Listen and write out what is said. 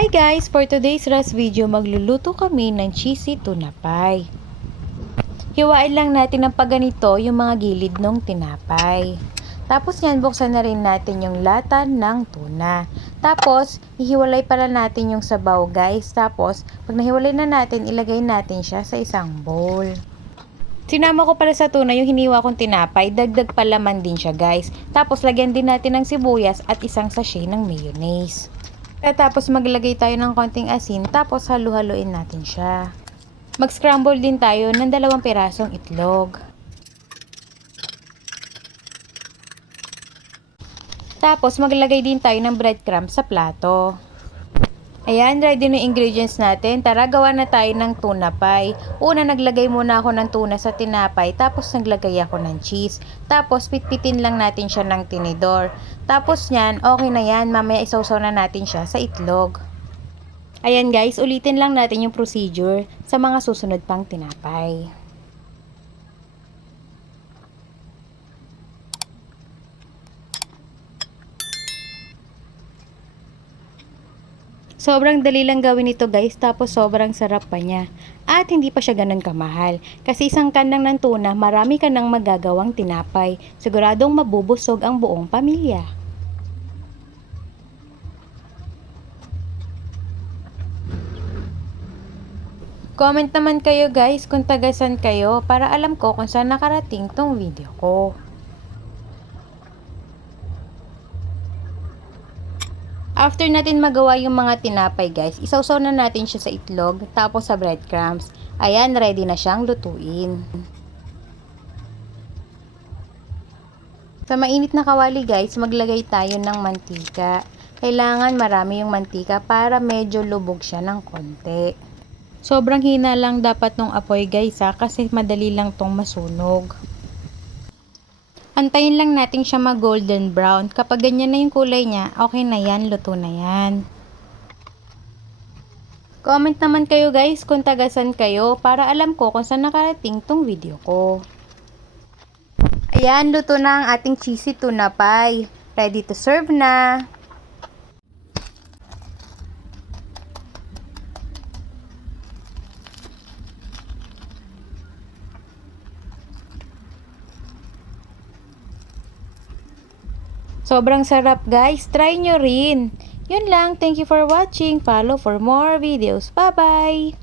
Hi guys! For today's rest video, magluluto kami ng cheesy tuna pie. Hiwain lang natin ng pagganito yung mga gilid ng tinapay. Tapos yan, buksan na rin natin yung lata ng tuna. Tapos, hihiwalay pala natin yung sabaw guys. Tapos, pag nahiwalay na natin, ilagay natin siya sa isang bowl. Sinama ko pala sa tuna yung hiniwa kong tinapay, dagdag palaman din siya guys. Tapos, lagyan din natin ng sibuyas at isang sachet ng mayonnaise. Tapos maglagay tayo ng konting asin, tapos halu-haluin natin siya. Mag-scramble din tayo ng 2 pirasong itlog. Tapos maglagay din tayo ng breadcrumbs sa plato. Ayan, ready na yung ingredients natin. Tara, gawa na tayo ng tuna pie. Una, naglagay muna ako ng tuna sa tinapay, tapos naglagay ako ng cheese. Tapos, pitpitin lang natin siya ng tinidor. Tapos yan, okay na yan. Mamaya isawsaw na natin siya sa itlog. Ayan guys, ulitin lang natin yung procedure sa mga susunod pang tinapay. Sobrang dali lang gawin ito guys, tapos sobrang sarap pa niya. At hindi pa siya ganun kamahal. Kasi isang kandang ng tuna, marami ka nang magagawang tinapay. Siguradong mabubusog ang buong pamilya. Comment naman kayo guys kung tagasan kayo para alam ko kung saan nakarating tong video ko. After natin magawa yung mga tinapay guys, isawsaw na natin siya sa itlog, tapos sa breadcrumbs. Ayan, ready na siyang lutuin. Sa mainit na kawali guys, maglagay tayo ng mantika. Kailangan marami yung mantika para medyo lubog siya ng konti. Sobrang hina lang dapat nung apoy guys kasi madali lang tong masunog. Antayin lang natin siya mag golden brown. Kapag ganyan na yung kulay niya, okay na yan, luto na yan. Comment naman kayo guys kung tagasan kayo para alam ko kung saan nakarating tong video ko. Ayan, luto na ang ating cheesy tuna pie. Ready to serve na. Sobrang sarap guys, try nyo rin. Yun lang, thank you for watching. Follow for more videos. Bye bye!